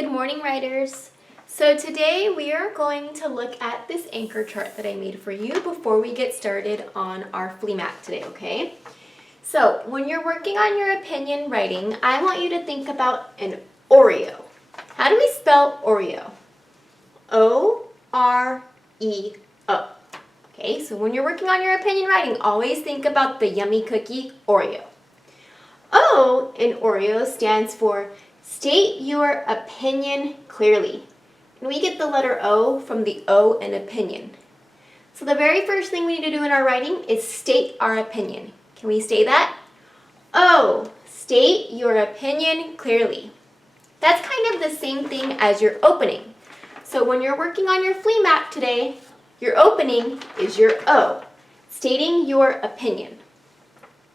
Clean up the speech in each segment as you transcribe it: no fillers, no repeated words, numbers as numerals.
Good morning, writers. So today we are going to look at this anchor chart that I made for you before we get started on our flea map today, okay? So when you're working on your opinion writing, I want you to think about an OREO. How do we spell OREO? O-R-E-O. Okay, so when you're working on your opinion writing, always think about the yummy cookie OREO. O in OREO stands for state your opinion clearly. And we get the letter O from the O in opinion. So the very first thing we need to do in our writing is state our opinion. Can we say that? O, state your opinion clearly. That's kind of the same thing as your opening. So when you're working on your flea map today, your opening is your O, stating your opinion.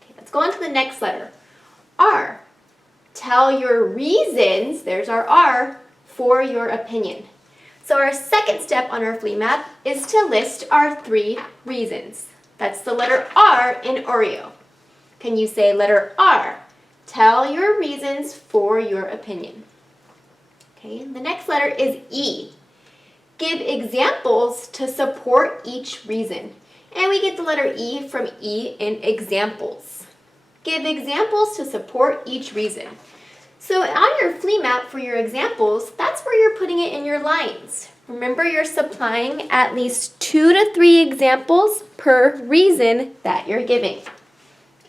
Okay, let's go on to the next letter. R. Tell your reasons, there's our R, for your opinion. So our second step on our flea map is to list our 3 reasons. That's the letter R in OREO. Can you say letter R? Tell your reasons for your opinion. Okay, the next letter is E. Give examples to support each reason. And we get the letter E from E in examples. Give examples to support each reason. So on your flea map for your examples, that's where you're putting it in your lines. Remember, you're supplying at least 2 to 3 examples per reason that you're giving.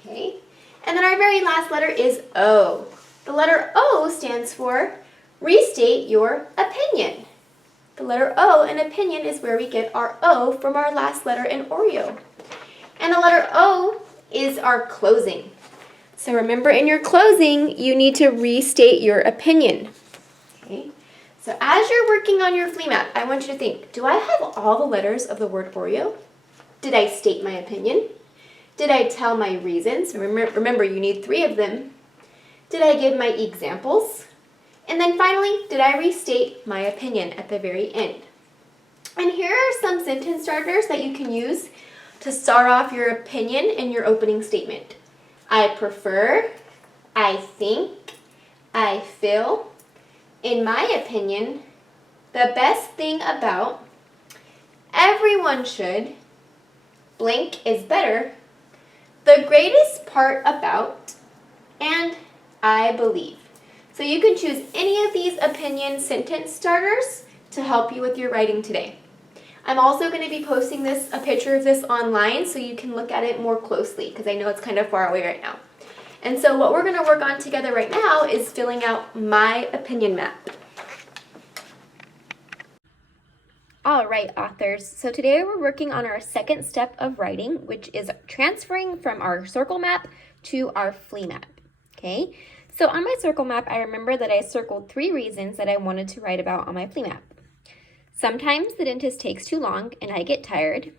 Okay? And then our very last letter is O. The letter O stands for restate your opinion. The letter O in opinion is where we get our O from our last letter in OREO. And the letter O is our closing. So remember, in your closing, you need to restate your opinion. Okay? So as you're working on your flea map, I want you to think, do I have all the letters of the word OREO? Did I state my opinion? Did I tell my reasons? Remember, you need 3 of them. Did I give my examples? And then finally, did I restate my opinion at the very end? And here are some sentence starters that you can use to start off your opinion in your opening statement. I prefer, I think, I feel, in my opinion, the best thing about, everyone should, blank is better, the greatest part about, and I believe. So you can choose any of these opinion sentence starters to help you with your writing today. I'm also going to be posting a picture of this online so you can look at it more closely because I know it's kind of far away right now. And so what we're going to work on together right now is filling out my opinion map. All right, authors. So today we're working on our second step of writing, which is transferring from our circle map to our flea map. Okay? So on my circle map, I remember that I circled 3 reasons that I wanted to write about on my flea map. Sometimes the dentist takes too long and I get tired.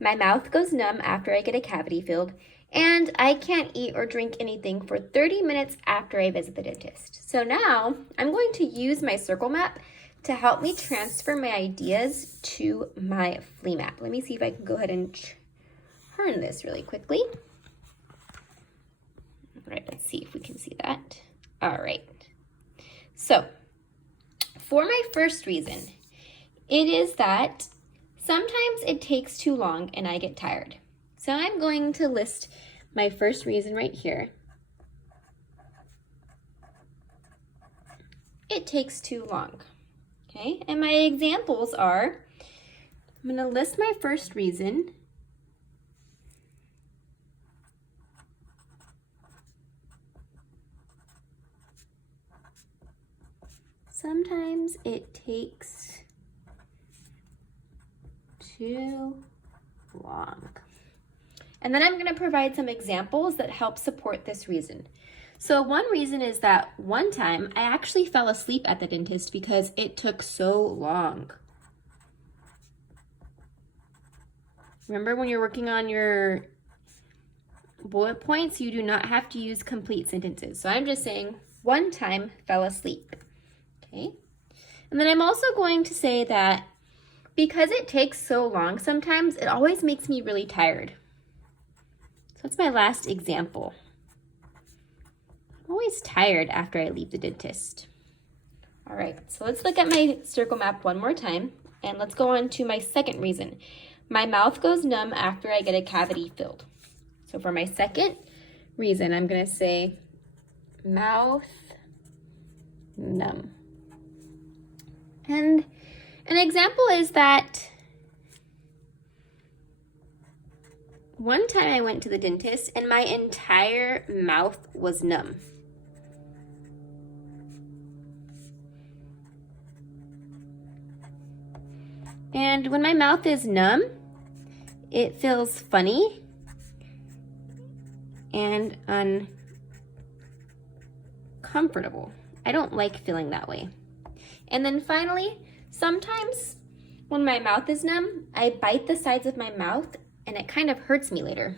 My mouth goes numb after I get a cavity filled. And I can't eat or drink anything for 30 minutes after I visit the dentist. So now I'm going to use my circle map to help me transfer my ideas to my flea map. Let me see if I can go ahead and turn this really quickly. All right, let's see if we can see that. All right. So for my first reason, it is that sometimes it takes too long and I get tired. So I'm going to list my first reason right here. It takes too long. Okay, and my examples are, I'm going to list my first reason. Sometimes it takes too long. And then I'm going to provide some examples that help support this reason. So one reason is that one time I actually fell asleep at the dentist because it took so long. Remember, when you're working on your bullet points, you do not have to use complete sentences. So I'm just saying one time fell asleep. Okay. And then I'm also going to say that because it takes so long, sometimes it always makes me really tired. So that's my last example. I'm always tired after I leave the dentist. All right, so let's look at my circle map one more time, and let's go on to my second reason. My mouth goes numb after I get a cavity filled. So for my second reason, I'm gonna say mouth numb. And an example is that one time I went to the dentist and my entire mouth was numb. And when my mouth is numb, it feels funny and uncomfortable. I don't like feeling that way. And then finally, sometimes when my mouth is numb, I bite the sides of my mouth and it kind of hurts me later.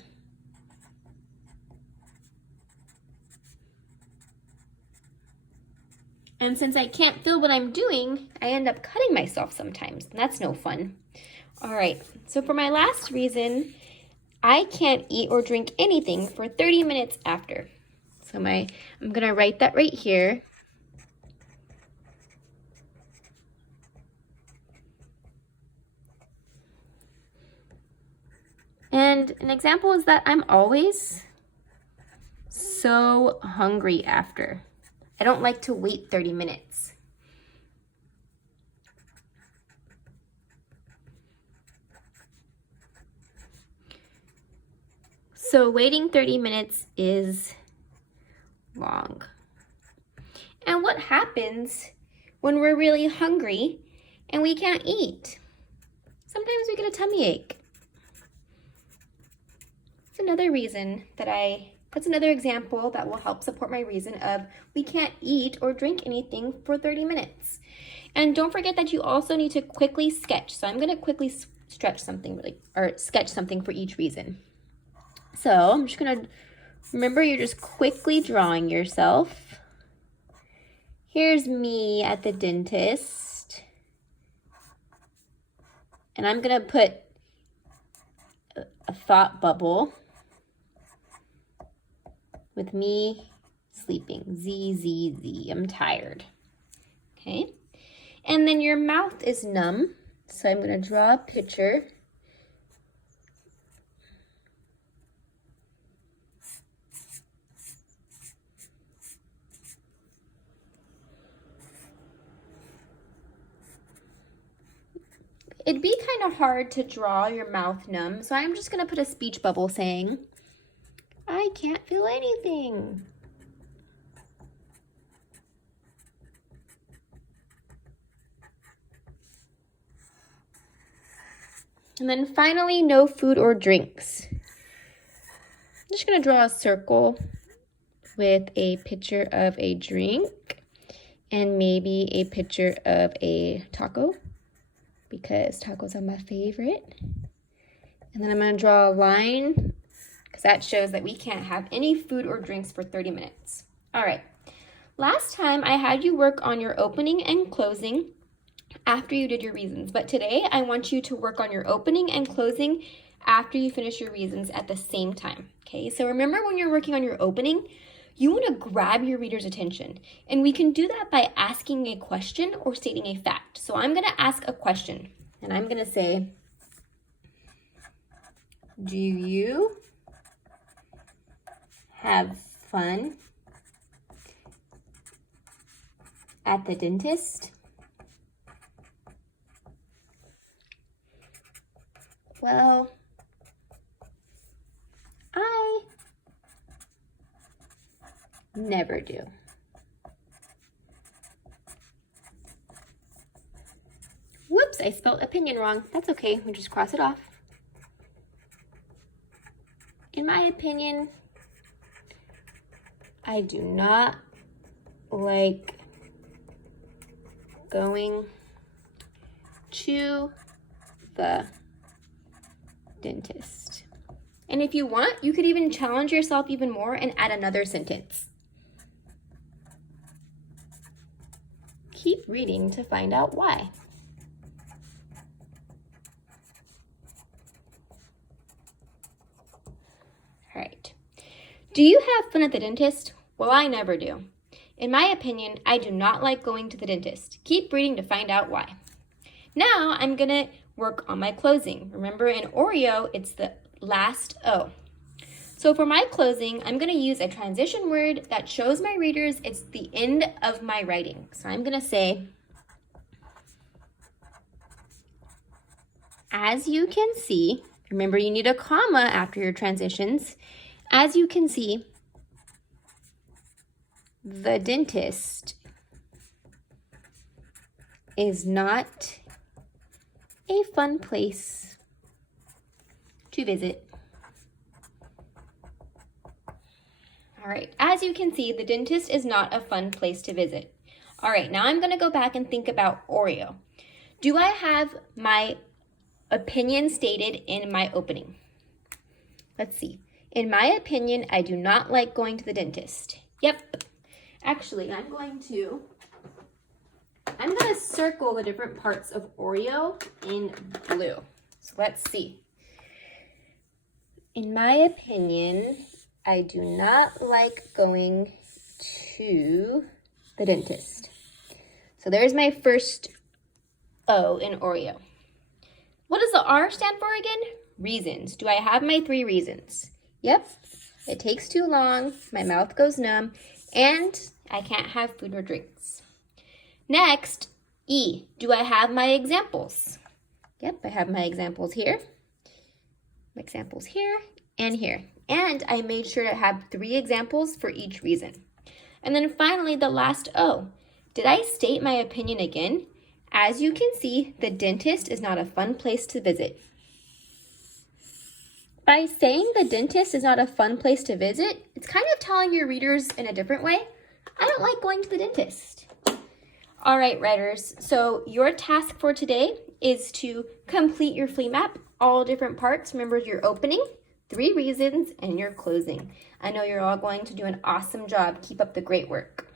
And since I can't feel what I'm doing, I end up cutting myself sometimes, and that's no fun. All right, so for my last reason, I can't eat or drink anything for 30 minutes after. So I'm gonna write that right here. And an example is that I'm always so hungry after. I don't like to wait 30 minutes. So waiting 30 minutes is long. And what happens when we're really hungry and we can't eat? Sometimes we get a tummy ache. That's another reason that's another example that will help support my reason of we can't eat or drink anything for 30 minutes. And don't forget that you also need to quickly sketch. So I'm going to quickly sketch something for each reason. So I'm just going to remember you're just quickly drawing yourself. Here's me at the dentist. And I'm going to put a thought bubble with me sleeping. Z, Z, Z. I'm tired. Okay. And then your mouth is numb. So I'm going to draw a picture. It'd be kind of hard to draw your mouth numb, so I'm just going to put a speech bubble saying, I can't feel anything. And then finally, no food or drinks. I'm just going to draw a circle with a picture of a drink and maybe a picture of a taco, because tacos are my favorite. And then I'm going to draw a line because that shows that we can't have any food or drinks for 30 minutes. All right. Last time I had you work on your opening and closing after you did your reasons, but today I want you to work on your opening and closing after you finish your reasons at the same time. Okay, so remember when you're working on your opening, you want to grab your reader's attention, and we can do that by asking a question or stating a fact. So I'm going to ask a question, and I'm going to say, do you have fun at the dentist? Well, I never do. Whoops, I spelled opinion wrong. That's okay, we'll just cross it off. In my opinion, I do not like going to the dentist. And if you want, you could even challenge yourself even more and add another sentence. Keep reading to find out why. All right. Do you have fun at the dentist? Well, I never do. In my opinion, I do not like going to the dentist. Keep reading to find out why. Now I'm going to work on my closing. Remember, in OREO, it's the last O. So for my closing, I'm going to use a transition word that shows my readers it's the end of my writing. So I'm going to say, as you can see, remember you need a comma after your transitions. As you can see, the dentist is not a fun place to visit. All right, as you can see, the dentist is not a fun place to visit. All right, now I'm going to go back and think about OREO. Do I have my opinion stated in my opening? Let's see. In my opinion, I do not like going to the dentist. Yep. Actually, I'm going to circle the different parts of OREO in blue. So let's see. In my opinion, I do not like going to the dentist. So there's my first O in OREO. What does the R stand for again? Reasons. Do I have my 3 reasons? Yep. It takes too long, my mouth goes numb, and I can't have food or drinks. Next, E. Do I have my examples? Yep, I have my examples here. My examples here and here. And I made sure to have 3 examples for each reason. And then finally, the last O. Did I state my opinion again? As you can see, the dentist is not a fun place to visit. By saying the dentist is not a fun place to visit, it's kind of telling your readers in a different way, I don't like going to the dentist. All right, writers, so your task for today is to complete your flea map, all different parts. Remember your opening, 3 reasons, and your closing. I know you're all going to do an awesome job. Keep up the great work.